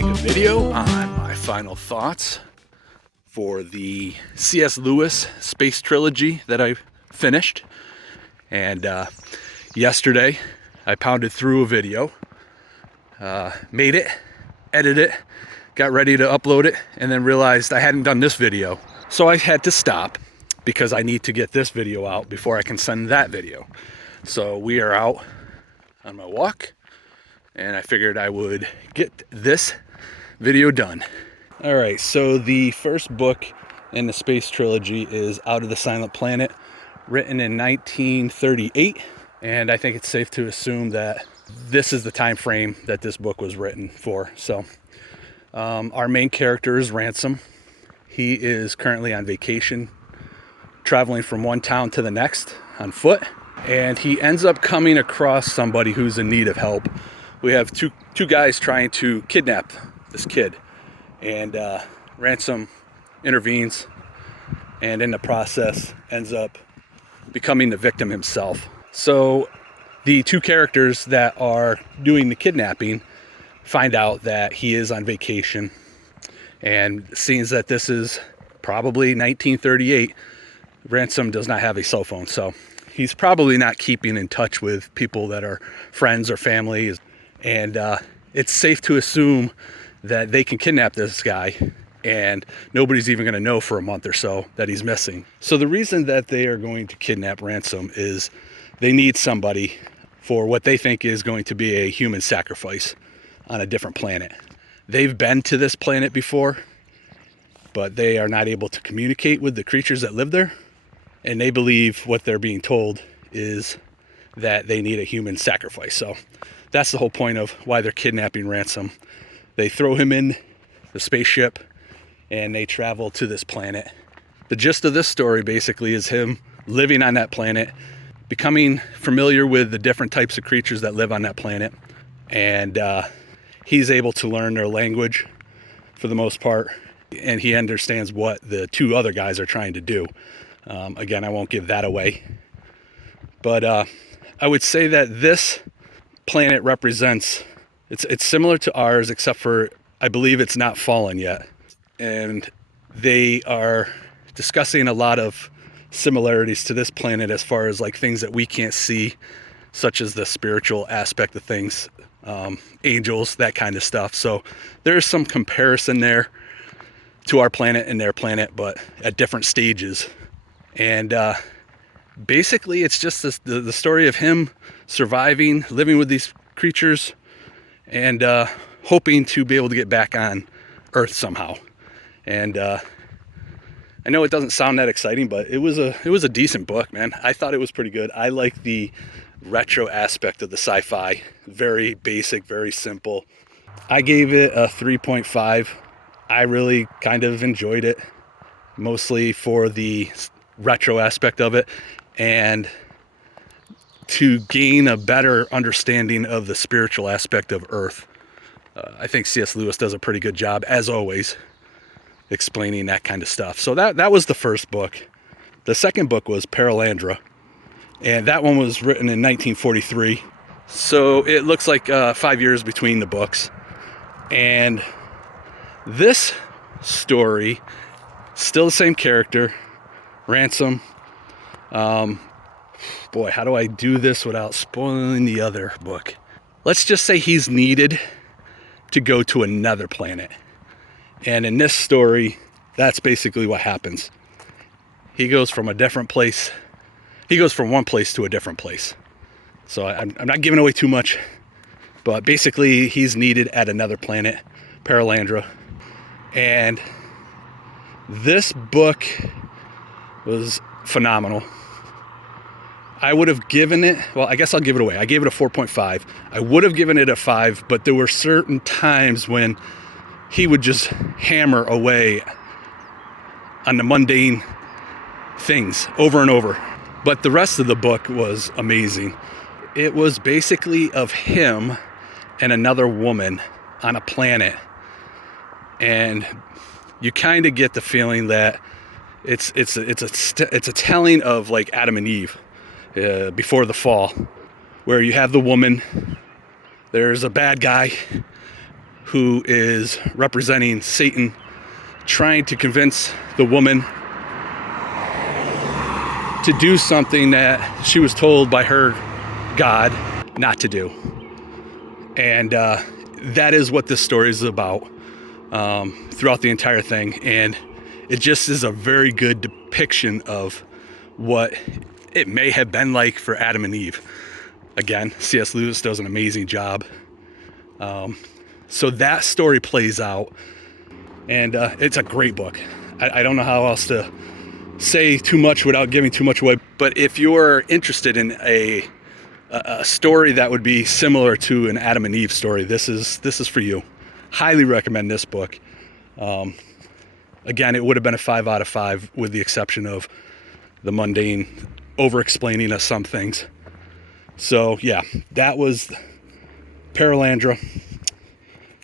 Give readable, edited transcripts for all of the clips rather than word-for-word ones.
make a video on my final thoughts for the C.S. Lewis Space Trilogy that I finished. And yesterday I pounded through a video, made it, edited it, got ready to upload it, and then realized I hadn't done this video. So I had to stop because I need to get this video out before I can send that video. So we are out on my walk, and I figured I would get this video done. All right, so the first book in the Space Trilogy is Out of the Silent Planet, written in 1938, and I think it's safe to assume that this is the time frame that this book was written for. So our main character is Ransom. He is currently on vacation, traveling from one town to the next on foot, and he ends up coming across somebody who's in need of help. We have two guys trying to kidnap this kid, and Ransom intervenes, and in the process ends up becoming the victim himself. So the two characters that are doing the kidnapping find out that he is on vacation, and seeing that this is probably 1938, Ransom does not have a cell phone, so he's probably not keeping in touch with people that are friends or family. And it's safe to assume that they can kidnap this guy and nobody's even going to know for a month or so that he's missing. So the reason that they are going to kidnap Ransom is they need somebody for what they think is going to be a human sacrifice on a different planet. They've been to this planet before, but they are not able to communicate with the creatures that live there. And they believe what they're being told is that they need a human sacrifice. So that's the whole point of why they're kidnapping Ransom. They throw him in the spaceship and they travel to this planet. The gist of this story basically is him living on that planet, becoming familiar with the different types of creatures that live on that planet. And he's able to learn their language for the most part. And he understands what the two other guys are trying to do. Again, I won't give that away. But I would say that this planet represents, it's similar to ours, except for I believe it's not fallen yet. And they are discussing a lot of similarities to this planet as far as like things that we can't see, such as the spiritual aspect of things, angels, that kind of stuff. So there's some comparison there to our planet and their planet, but at different stages. And basically it's just the story of him surviving, living with these creatures, and hoping to be able to get back on Earth somehow. And I know it doesn't sound that exciting, but it was a decent book, man. I thought it was pretty good. I like the retro aspect of the sci-fi. Very basic, very simple. I gave it a 3.5. I really kind of enjoyed it, mostly for the retro aspect of it and to gain a better understanding of the spiritual aspect of Earth. I think C.S. Lewis does a pretty good job, as always, explaining that kind of stuff. So that was the first book. The second book was Perelandra, and that one was written in 1943. So it looks like 5 years between the books. And this story, still the same character, Ransom. Boy, how do I do this without spoiling the other book? Let's just say he's needed to go to another planet. And in this story, that's basically what happens. He goes from a different place. He goes from one place to a different place. So I'm not giving away too much, but basically he's needed at another planet, Perelandra. And this book was phenomenal. I would have given it, well, I guess I'll give it away. I gave it a 4.5. I would have given it a 5, but there were certain times when he would just hammer away on the mundane things over and over. But the rest of the book was amazing. It was basically of him and another woman on a planet. And you kind of get the feeling that it's a telling of like Adam and Eve before the fall, where you have the woman, there's a bad guy who is representing Satan, trying to convince the woman to do something that she was told by her God not to do. And that is what this story is about throughout the entire thing. And it just is a very good depiction of what it may have been like for Adam and Eve. Again, C.S. Lewis does an amazing job. So that story plays out, and it's a great book. I don't know how else to say too much without giving too much away, but if you're interested in a story that would be similar to an Adam and Eve story, this is for you. Highly recommend this book. Again, it would have been a 5 out of 5 with the exception of the mundane over-explaining of some things. So yeah, that was Perelandra.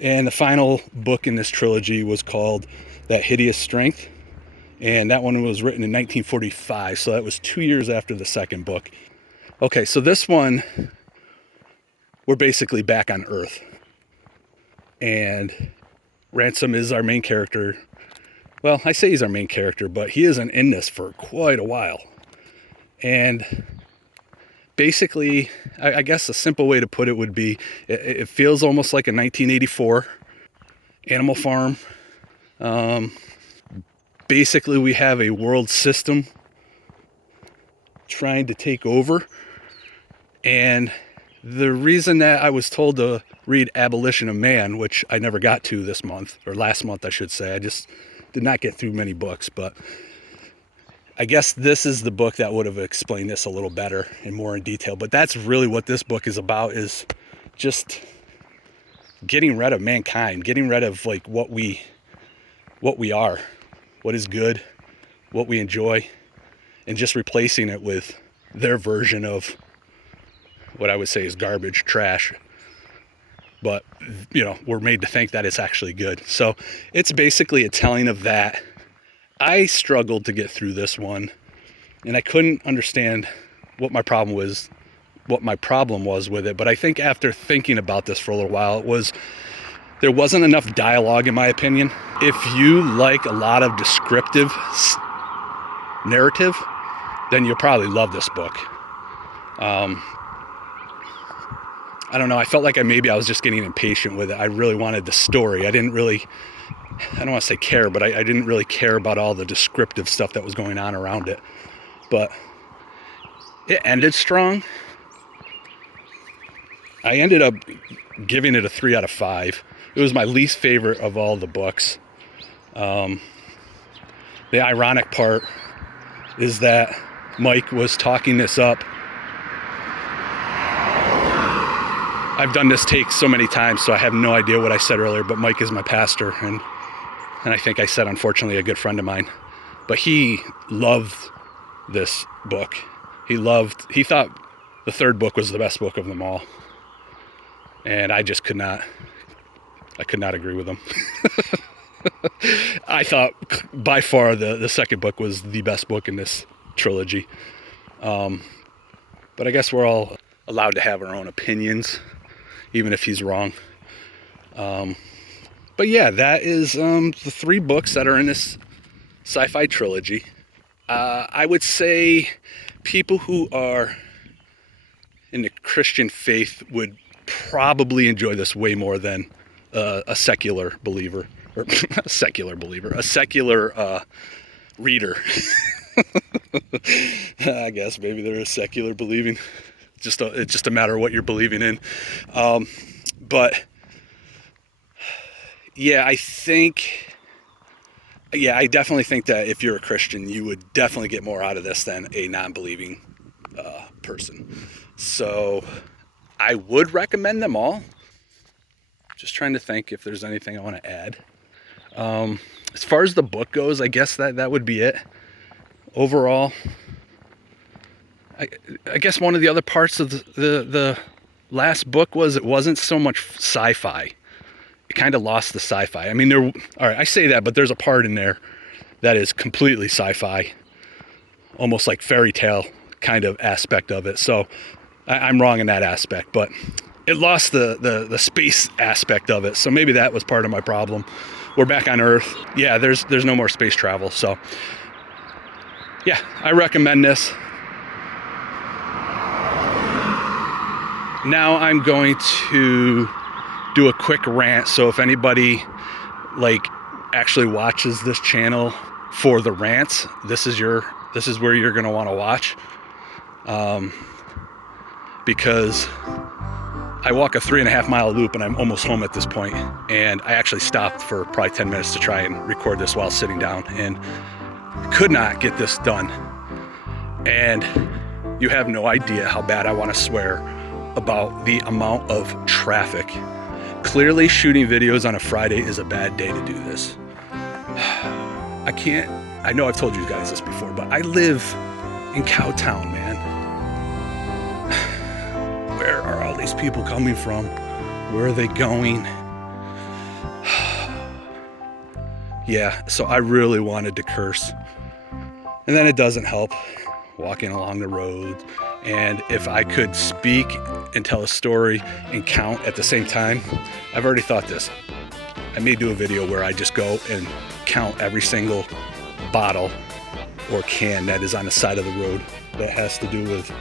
And the final book in this trilogy was called That Hideous Strength. And that one was written in 1945. So that was 2 years after the second book. Okay, so this one, we're basically back on Earth. And Ransom is our main character. Well, I say he's our main character, but he isn't in this for quite a while. And basically, I guess a simple way to put it would be, it feels almost like a 1984 Animal Farm. Basically, we have a world system trying to take over. And the reason that I was told to read Abolition of Man, which I never got to this month, or last month I should say, I just did not get through many books, but I guess this is the book that would have explained this a little better and more in detail. But that's really what this book is about, is just getting rid of mankind, getting rid of like what we are, what is good, what we enjoy, and just replacing it with their version of what I would say is garbage, trash. But, you know, we're made to think that it's actually good. So it's basically a telling of that. I struggled to get through this one, and I couldn't understand what my problem was with it. But I think after thinking about this for a little while, there wasn't enough dialogue, in my opinion. If you like a lot of descriptive narrative, then you'll probably love this book. I don't know. I felt like I was just getting impatient with it. I really wanted the story. I don't want to say care, but I didn't really care about all the descriptive stuff that was going on around it. But it ended strong. I ended up giving it a 3 out of 5. It was my least favorite of all the books. The ironic part is that Mike was talking this up. I've done this take so many times, so I have no idea what I said earlier, but Mike is my pastor, and I think I said, unfortunately, a good friend of mine. But he loved this book. He thought the third book was the best book of them all. And I just could not agree with him. I thought by far the second book was the best book in this trilogy. But I guess we're all allowed to have our own opinions, even if he's wrong. But yeah, that is the 3 books that are in this Sci-Fi trilogy. I would say people who are in the Christian faith would probably enjoy this way more than a secular believer, or a secular reader. I guess maybe they're a secular believing. It's just a matter of what you're believing in. But yeah, I definitely think that if you're a Christian, you would definitely get more out of this than a non-believing person. So I would recommend them all. Just trying to think if there's anything I want to add. As far as the book goes, I guess that would be it. Overall, I guess one of the other parts of the last book was it wasn't so much sci-fi. It kind of lost the sci-fi. I mean, all right, I say that, but there's a part in there that is completely sci-fi, almost like fairy tale kind of aspect of it. So I'm wrong in that aspect, but it lost the space aspect of it. So maybe that was part of my problem. We're back on Earth. Yeah, there's no more space travel. So yeah, I recommend this. Now I'm going to do a quick rant. So if anybody like actually watches this channel for the rants, this is where you're gonna want to watch, because I walk a 3.5 mile loop and I'm almost home at this point, and I actually stopped for probably 10 minutes to try and record this while sitting down and could not get this done. And you have no idea how bad I want to swear about the amount of traffic. Clearly shooting videos on a Friday is a bad day to do this. I know I've told you guys this before, but I live in Cowtown, man. Where are all these people coming from? Where are they going? Yeah, so I really wanted to curse. And then it doesn't help walking along the road. And if I could speak and tell a story and count at the same time, I've already thought this. I may do a video where I just go and count every single bottle or can that is on the side of the road that has to do with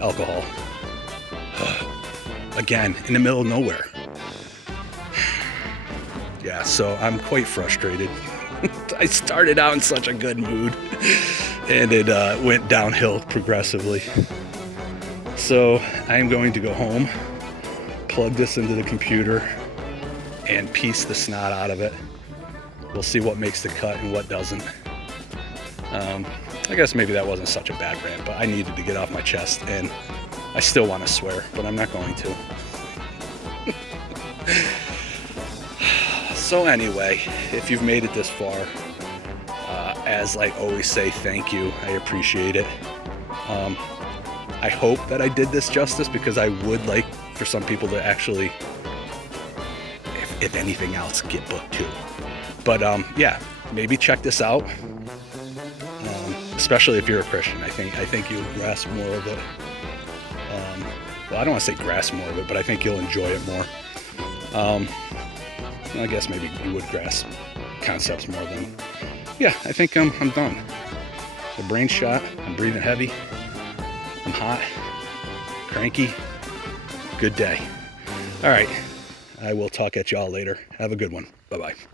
alcohol. Again, in the middle of nowhere. Yeah, so I'm quite frustrated. I started out in such a good mood, and it went downhill progressively. So I am going to go home, plug this into the computer, and piece the snot out of it. We'll see what makes the cut and what doesn't. I guess maybe that wasn't such a bad rant, but I needed to get off my chest, and I still want to swear, but I'm not going to. So anyway, if you've made it this far, as I always say, thank you. I appreciate it. I hope that I did this justice, because I would like for some people to actually, if anything else, get booked too. But yeah, maybe check this out. Especially if you're a Christian, I think you'll grasp more of it. Well, I don't want to say grasp more of it, but I think you'll enjoy it more. I guess maybe you would grasp concepts more than. Yeah, I think I'm done. The brain's shot. I'm breathing heavy. I'm hot, cranky. Good day. All right, I will talk at y'all later. Have a good one. Bye-bye.